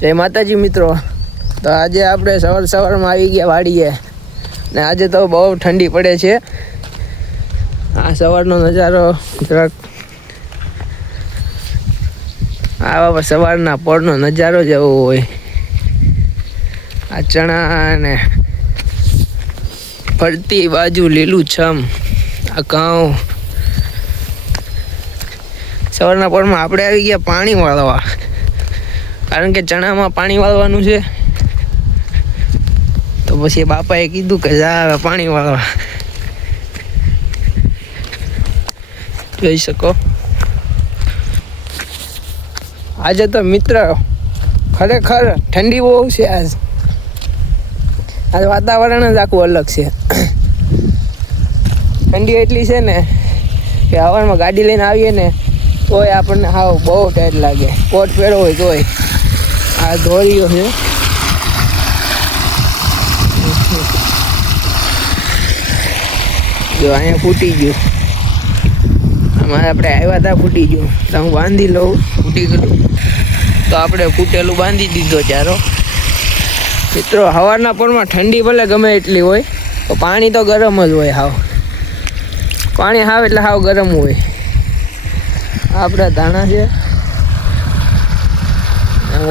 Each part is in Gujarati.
જય માતાજી મિત્રો। તો આજે આપણે સવારમાં આવી ગયા વાડીએ ને આજે તો બહુ ઠંડી પડે છે। આ સવારનો નજારો જરાક આવા સવારના પોરનો નજારો જેવો હોય। આ ચણા ને ફરતી બાજુ લીલું છમ, આ ઘઉં। સવારના પોરમાં આપણે આવી ગયા પાણી વાળવા, કારણ કે ચણામાં પાણી વાળવાનું છે। તો પછી બાપાએ કીધું કે જા પાણી વાળવા। જોઈ શકો આજે તો મિત્ર ખરેખર ઠંડી બહુ છે। આજ વાતાવરણ જ આખું અલગ છે। ઠંડી એટલી છે ને કે હવામાં ગાડી લઈને આવીએ ને તોય આપણને હાવ બહુ ટાઈટ લાગે, કોટ પહેરો હોય તોય। આ દોરીઓ છે, જો અહીંયા ફૂટી ગયું। અમારે આપણે આવ્યા હતા ફૂટી ગયું, તો હું બાંધી લઉં। ફૂટી ગયું તો આપણે ફૂટેલું બાંધી દીધો ચારો। મિત્રો સવારના પોરમાં ઠંડી ભલે ગમે એટલી હોય તો પાણી તો ગરમ જ હોય। હાવ પાણી હાવ એટલે હાવ ગરમ હોય। આપણા ધાણા છે,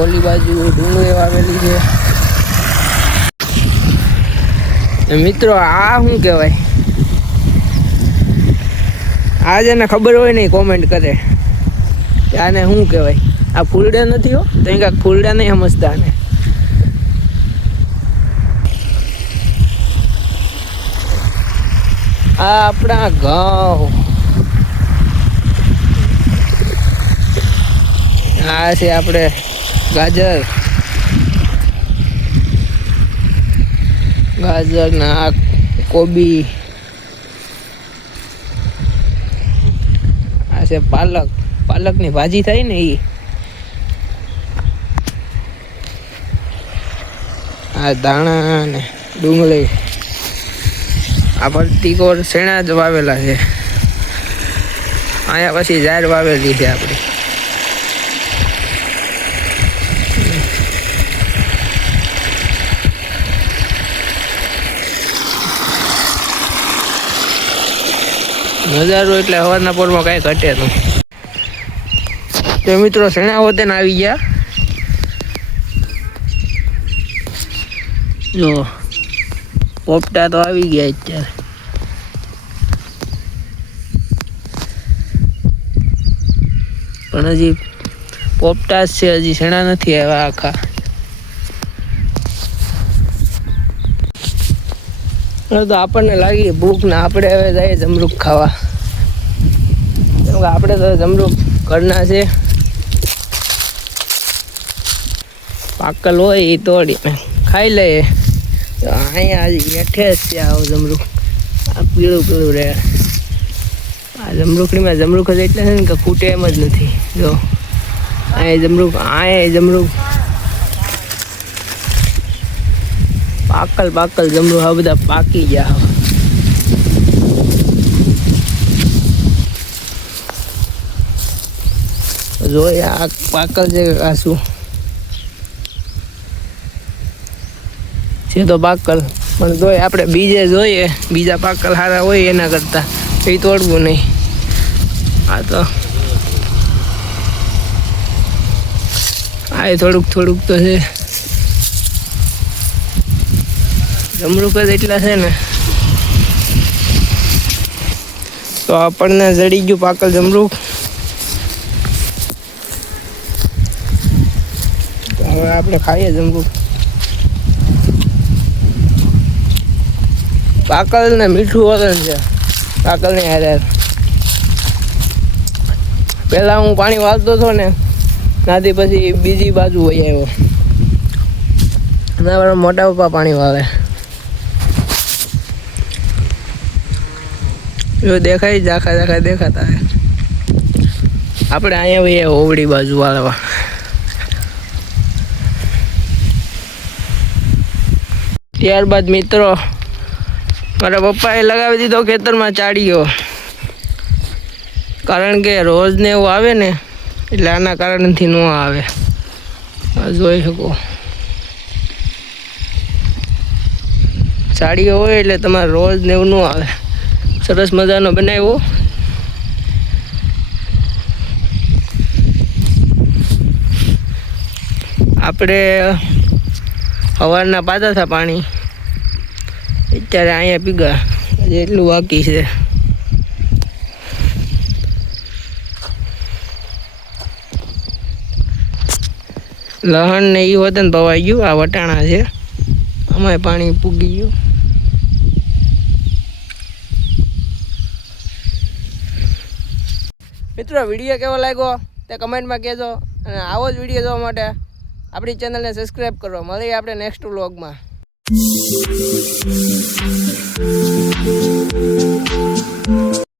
ઓલી બાજુ ડુંગળી વાવેલી છે। મિત્રો આ શું કહેવાય? આ જેને ખબર હોય ને કોમેન્ટ કરે કે આને શું કહેવાય। આ ફૂલડા નથી હો, તો કાંઈક ફૂલડા નહીં સમજતા આને। આ આપણા ઘઉં, આ છે આપણે ગાજર ના આ કોબી, આ છે પાલકની ભાજી થાય ને એ। આ ધાણા ને ડુંગળી, આ ફરતી કોર શેણા જ વાવેલા છે। અહીંયા પછી ઝાડ વાવેલી છે આપણી। નજારો એટલે સવારના પોરમાં કાંઈ ઘટે નહીં। તો મિત્રો શેણા હોતે ને આવી ગયા, જો પોપટા તો આવી ગયા અત્યારે। પણ હજી પોપટા જ છે, હજી શેણા નથી આવ્યા આખા। તો આપણને લાગી ભૂખ ને આપણે હવે જઈએ જમરૂખ ખાવા, કેમ કે આપણે તો જમરૂખ ઘરના છે। પાકલ હોય એ તોડીને ખાઈ લઈએ। તો અહીંયા હજી બેઠે જ છે આવો જમરૂખ, આ પીળું રહે। આ જમરૂખડીમાં જમરૂખ જ એટલે છે ને કે ફૂટે એમ જ નથી। જો અહીંયા જમરૂખ પાકલ જમરૂખ આ બધા પાકી ગયા। જોઈએ આ પાકલ છે આ શું છે? તો પાકલ પણ જોઈએ આપણે બીજે જોઈએ, બીજા પાકલ સારા હોય એના કરતા એ તોડવું નહીં। આ તો આ થોડુંક તો છે, જમરૂખ જ એટલા છે ને તો આપણને જડી ગયું પાકલ જમરૂખ। તો હવે આપણે ખાઈએ જમરૂખ। પાકલ ને મીઠું વલણ છે પાકલ ને હારે। પહેલા હું પાણી વાળતો હતો ને ત્યાંથી પછી બીજી બાજુ વહી આવ્યો। મારા મોટા પપ્પા પાણી વાળે, જો દેખાય જ આખા દેખાતા। આપણે અહીંયા વહી ઓવડી બાજુ વાળવા। ત્યારબાદ મિત્રો મારા પપ્પાએ લગાવી દીધો ખેતરમાં ચાળીઓ, કારણ કે રોજ ને એવું આવે ને એટલે આના કારણથી ન આવે। જોઈ શકો સાડીઓ હોય એટલે તમારે રોજ ને એવું ન આવે સરસ મજાનો બનાવ્યો આપણે સવારના પાતા હતા પાણી અત્યારે અહીંયા પીગા એટલું બાકી છે લહણ ને એ વતન પવાઈ ગયું આ વટાણા છે અમારે પાણી પૂગી ગયું મિત્રો વિડીયો કેવો લાગ્યો તે કમેન્ટમાં કહેજો અને આવો જ વિડીયો જોવા માટે આપણી ચેનલને સબસ્ક્રાઈબ કરો મળીએ આપણે નેક્સ્ટ વ્લોગમાં